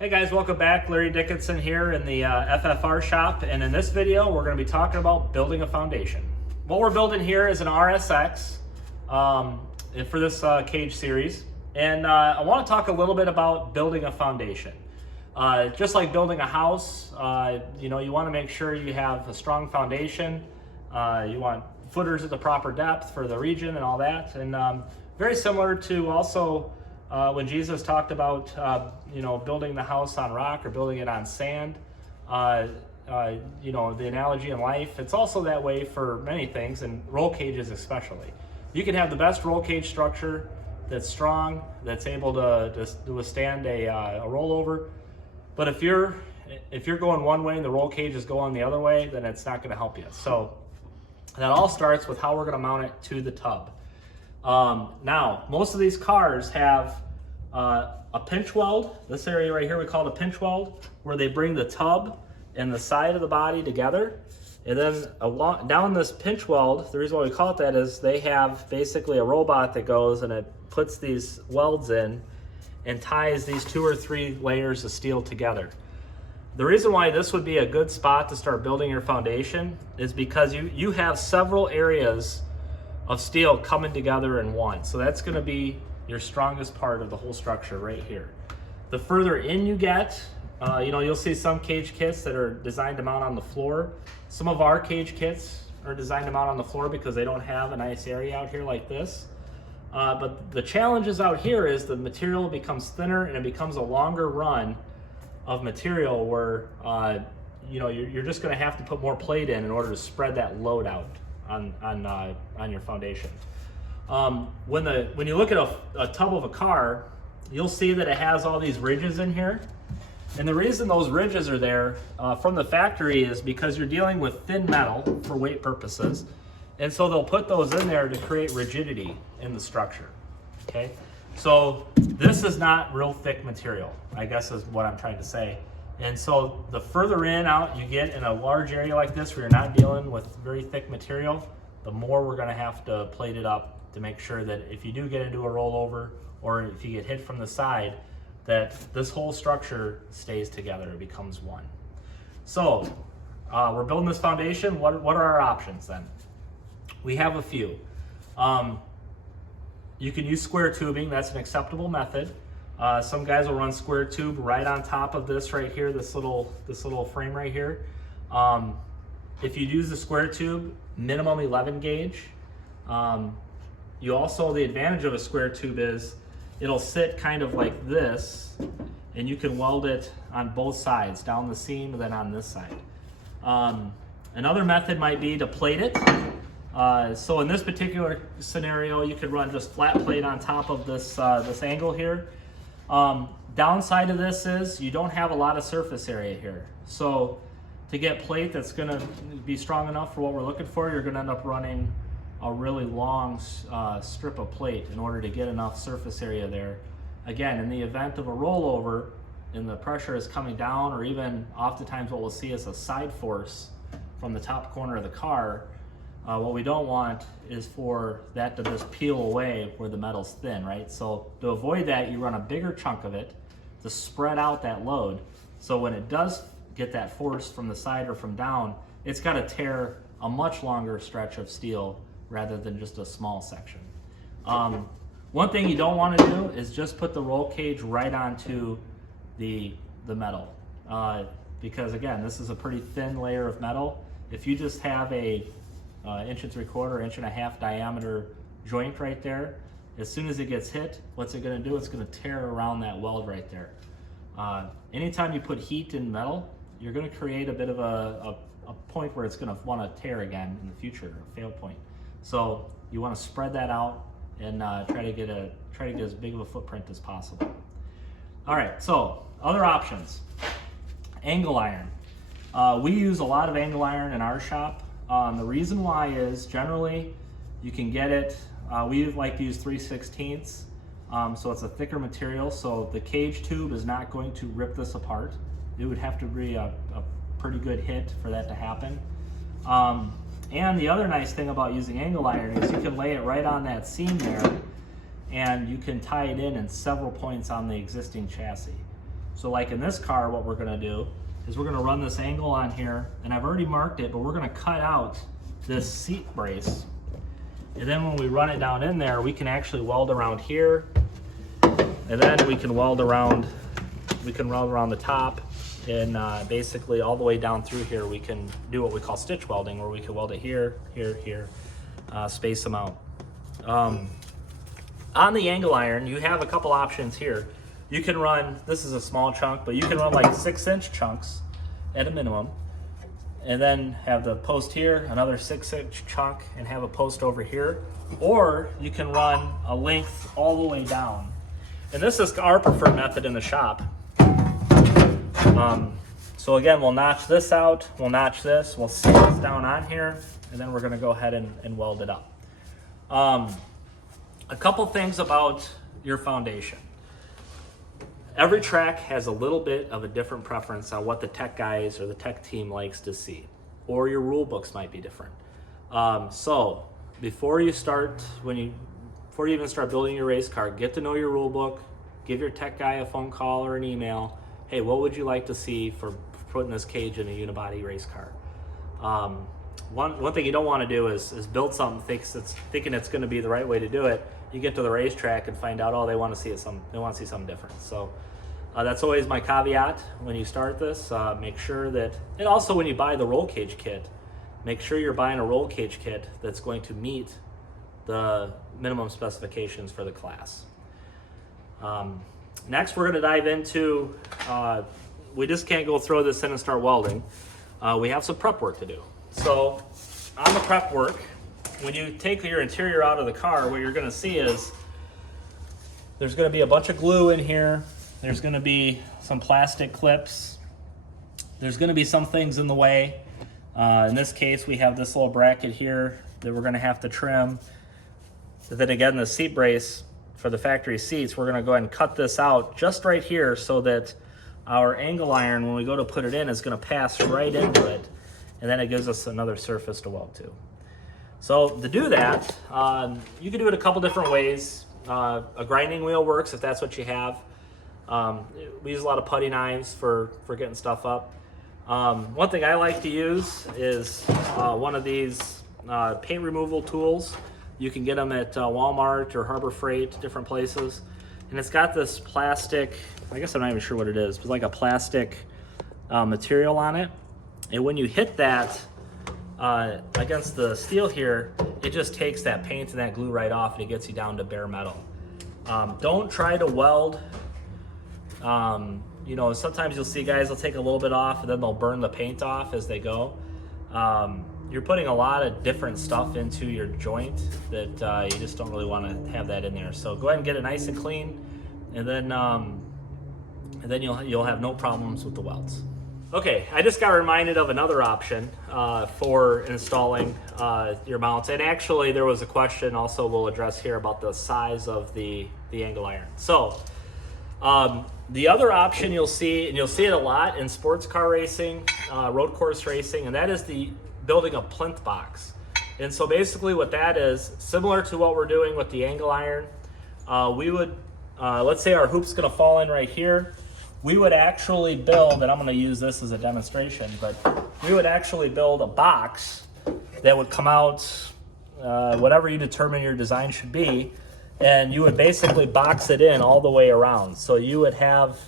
Hey guys, welcome back. Larry Dickinson here in the FFR shop, and in this video we're going to be talking about building a foundation. What we're building here is an RSX for this cage series, and I want to talk a little bit about building a foundation. Just like building a house, you want to make sure you have a strong foundation. You want footers at the proper depth for the region and all that, and very similar to also when Jesus talked about building the house on rock or building it on sand, the analogy in life, it's also that way for many things, and roll cages especially. You can have the best roll cage structure that's strong, that's able to withstand a rollover, but if you're going one way and the roll cage is going the other way, then it's not going to help you. So that all starts with how we're going to mount it to the tub. Now, most of these cars have a pinch weld. This area right here we call it a pinch weld, where they bring the tub and the side of the body together. And then down this pinch weld, the reason why we call it that is they have basically a robot that goes and it puts these welds in and ties these 2 or 3 layers of steel together. The reason why this would be a good spot to start building your foundation is because you have several areas of steel coming together in one. So that's going to be your strongest part of the whole structure right here. The further in you get, you'll see some cage kits that are designed to mount on the floor. Some of our cage kits are designed to mount on the floor because they don't have a nice area out here like this. But the challenges out here is the material becomes thinner and it becomes a longer run of material where you're just going to have to put more plate in order to spread that load out on your foundation. When you look at a tub of a car, you'll see that it has all these ridges in here. And the reason those ridges are there from the factory is because you're dealing with thin metal for weight purposes. And so they'll put those in there to create rigidity in the structure. Okay? So this is not real thick material, I guess is what I'm trying to say. And so the further out you get in a large area like this where you're not dealing with very thick material, the more we're going to have to plate it up to make sure that if you do get into a rollover or if you get hit from the side, that this whole structure stays together, it becomes one. So we're building this foundation. What are our options then? We have a few. You can use square tubing. That's an acceptable method. Some guys will run square tube right on top of this right here, this little frame right here. If you use the square tube, minimum 11 gauge. The advantage of a square tube is it'll sit kind of like this, and you can weld it on both sides, down the seam and then on this side. Another method might be to plate it. So in this particular scenario, you could run just flat plate on top of this angle here. Downside of this is you don't have a lot of surface area here. So to get plate that's going to be strong enough for what we're looking for, you're going to end up running a really long strip of plate in order to get enough surface area there. Again, in the event of a rollover and the pressure is coming down, or even oftentimes what we'll see is a side force from the top corner of the car, what we don't want is for that to just peel away where the metal's thin, right? So to avoid that, you run a bigger chunk of it to spread out that load. So when it does get that force from the side or from down, it's got to tear a much longer stretch of steel rather than just a small section. One thing you don't want to do is just put the roll cage right onto the metal, because again, this is a pretty thin layer of metal. If you just have a 1 3/4, 1.5 inch diameter joint right there, as soon as it gets hit, what's it going to do? It's going to tear around that weld right there. Anytime you put heat in metal, you're going to create a bit of a point where it's going to want to tear again in the future, a fail point. So you want to spread that out and try to get as big of a footprint as possible. All right, so other options. Angle iron. We use a lot of angle iron in our shop. The reason why is generally you can get it, we like to use 3/16, so it's a thicker material, so the cage tube is not going to rip this apart. It would have to be a pretty good hit for that to happen. And the other nice thing about using angle iron is you can lay it right on that seam there, and you can tie it in several points on the existing chassis. So like in this car, what we're gonna do is we're gonna run this angle on here, and I've already marked it, but we're gonna cut out this seat brace. And then when we run it down in there, we can actually weld around here, and then we can weld around the top, and basically all the way down through here, we can do what we call stitch welding, where we can weld it here, here, here, space them out. On the angle iron, you have a couple options here. You can run, this is a small chunk, but you can run like 6-inch chunks at a minimum, and then have the post here, another 6-inch chunk, and have a post over here. Or you can run a length all the way down. And this is our preferred method in the shop. So again, we'll notch this out, we'll notch this, we'll sit this down on here, and then we're gonna go ahead and weld it up. A couple things about your foundation. Every track has a little bit of a different preference on what the tech guys or the tech team likes to see, or your rule books might be different. So before you even start building your race car, get to know your rule book, give your tech guy a phone call or an email. Hey, what would you like to see for putting this cage in a unibody race car? One thing you don't want to do is build something thinking it's going to be the right way to do it. You get to the racetrack and find out, oh, they want to see something different. So that's always my caveat when you start this. Make sure that, and also when you buy the roll cage kit, make sure you're buying a roll cage kit that's going to meet the minimum specifications for the class. Next, we're going to dive into, we just can't go throw this in and start welding. We have some prep work to do. So on the prep work, when you take your interior out of the car, what you're going to see is there's going to be a bunch of glue in here. There's going to be some plastic clips. There's going to be some things in the way. In this case, we have this little bracket here that we're going to have to trim. But then again, the seat brace for the factory seats, we're going to go ahead and cut this out just right here so that our angle iron, when we go to put it in, is going to pass right into it. And then it gives us another surface to weld to. So to do that, you can do it a couple different ways. A grinding wheel works if that's what you have. We use a lot of putty knives for getting stuff up. One thing I like to use is one of these paint removal tools. You can get them at Walmart or Harbor Freight, different places. And it's got this plastic, I guess I'm not even sure what it is, but like a plastic material on it. And when you hit that against the steel here, it just takes that paint and that glue right off, and it gets you down to bare metal. Don't try to weld. You know, sometimes you'll see guys will take a little bit off and then they'll burn the paint off as they go. You're putting a lot of different stuff into your joint that you just don't really want to have that in there. So go ahead and get it nice and clean, and then you'll have no problems with the welds. Okay, I just got reminded of another option for installing your mounts, and actually there was a question also we'll address here about the size of the angle iron. So the other option you'll see, and you'll see it a lot in sports car racing, road course racing, and that is the building a plinth box. And so basically what that is, similar to what we're doing with the angle iron, we would, let's say our hoop's gonna fall in right here, we would actually build, and I'm gonna use this as a demonstration, but we would actually build a box that would come out, whatever you determine your design should be, and you would basically box it in all the way around. So you would have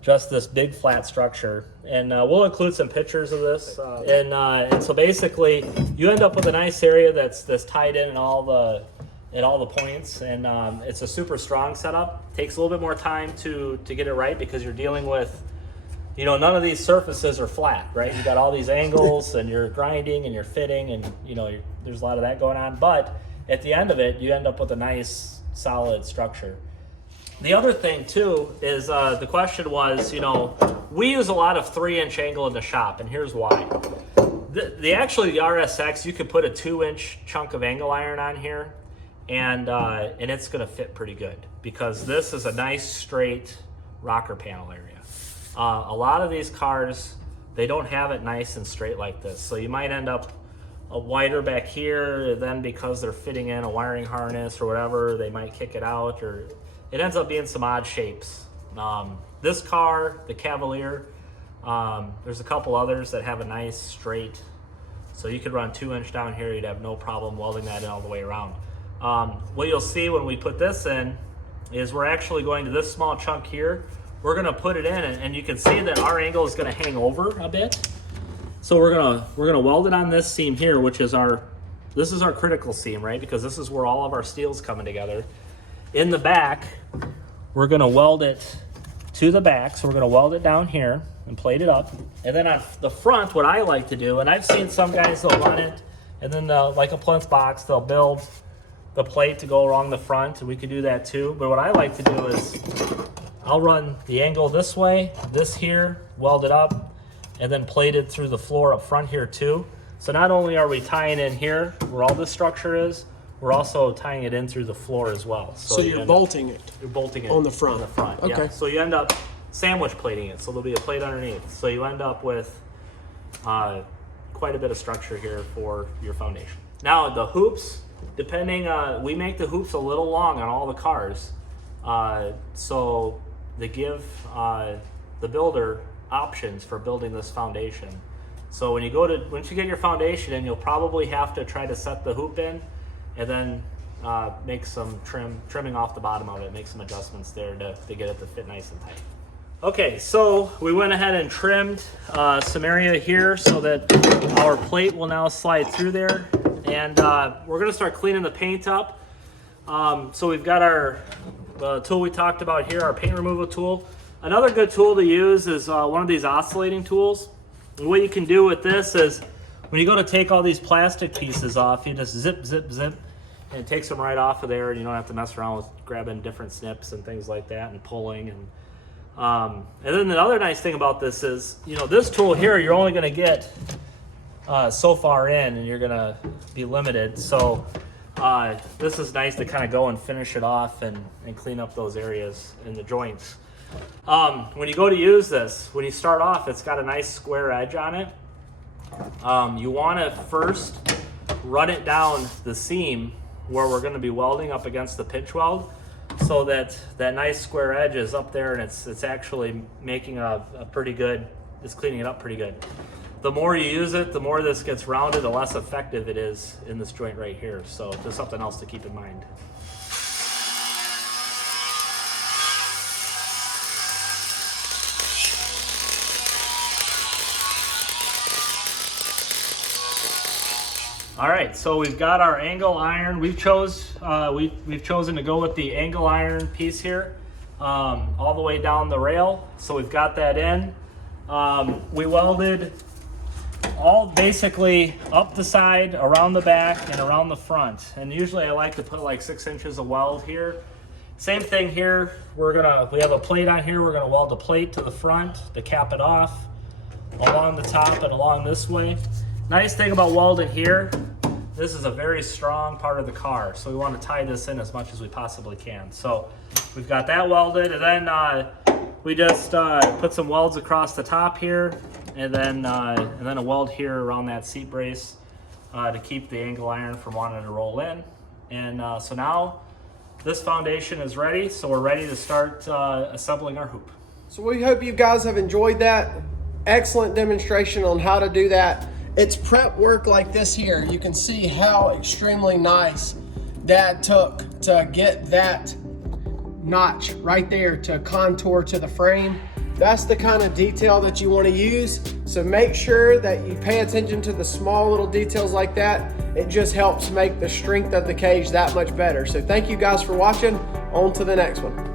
just this big flat structure, and we'll include some pictures of this. And so basically, you end up with a nice area that's tied in all the points, and it's a super strong setup. Takes a little bit more time to get it right because you're dealing with, you know, none of these surfaces are flat, right? You got all these angles, and you're grinding and you're fitting, and you know there's a lot of that going on. But at the end of it, you end up with a nice solid structure. The other thing too is the question was, you know, we use a lot of 3-inch angle in the shop, and here's why. The RSX, you could put a 2-inch chunk of angle iron on here, and it's going to fit pretty good because this is a nice straight rocker panel area. A lot of these cars, they don't have it nice and straight like this, so you might end up wider back here, then because they're fitting in a wiring harness or whatever, they might kick it out, or it ends up being some odd shapes. This car, the Cavalier, there's a couple others that have a nice straight, so you could run 2-inch down here, you'd have no problem welding that in all the way around. What you'll see when we put this in is we're actually going to this small chunk here. We're gonna put it in, and you can see that our angle is gonna hang over a bit. So we're gonna weld it on this seam here, which is this is our critical seam, right? Because this is where all of our steel's coming together. In the back, we're gonna weld it to the back. So we're gonna weld it down here and plate it up. And then on the front, what I like to do, and I've seen some guys, they'll run it, and then like a plinth box, they'll build the plate to go along the front, and we could do that too. But what I like to do is I'll run the angle this way, this here, weld it up, and then plate it through the floor up front here too. So not only are we tying in here where all this structure is, we're also tying it in through the floor as well. So you're bolting it. You're bolting it on the front. On the front. Okay. Yeah. So you end up sandwich plating it. So there'll be a plate underneath. So you end up with quite a bit of structure here for your foundation. Now the hoops, depending, we make the hoops a little long on all the cars. So they give the builder options for building this foundation. So when you once you get your foundation in, you'll probably have to try to set the hoop in, and then make some trimming off the bottom of it, make some adjustments there to get it to fit nice and tight. Okay, so we went ahead and trimmed some area here so that our plate will now slide through there, and we're gonna start cleaning the paint up. So we've got our tool we talked about here, our paint removal tool. Another good tool to use is one of these oscillating tools. And what you can do with this is when you go to take all these plastic pieces off, you just zip, zip, zip, and it takes them right off of there, and you don't have to mess around with grabbing different snips and things like that and pulling. And then the other nice thing about this is, this tool here, you're only gonna get so far in, and you're gonna be limited. So this is nice to kind of go and finish it off and clean up those areas in the joints. When you go to use this, when you start off, it's got a nice square edge on it. You want to first run it down the seam where we're going to be welding up against the pinch weld, so that nice square edge is up there, and it's actually making it's cleaning it up pretty good. The more you use it, the more this gets rounded, the less effective it is in this joint right here. So just something else to keep in mind. All right, so we've got our angle iron. We've chosen to go with the angle iron piece here, all the way down the rail. So we've got that in. We welded all basically up the side, around the back, and around the front. And usually I like to put like 6 inches of weld here. Same thing here. We have a plate on here. We're gonna weld a plate to the front to cap it off along the top and along this way. Nice thing about welding here, this is a very strong part of the car, so we want to tie this in as much as we possibly can. So we've got that welded, and then we just put some welds across the top here, and then a weld here around that seat brace to keep the angle iron from wanting to roll in. And so now this foundation is ready, so we're ready to start assembling our hoop. So we hope you guys have enjoyed that. Excellent demonstration on how to do that. It's prep work like this here. You can see how extremely nice Dad took to get that notch right there to contour to the frame. That's the kind of detail that you want to use. So make sure that you pay attention to the small little details like that. It just helps make the strength of the cage that much better. So thank you guys for watching. On to the next one.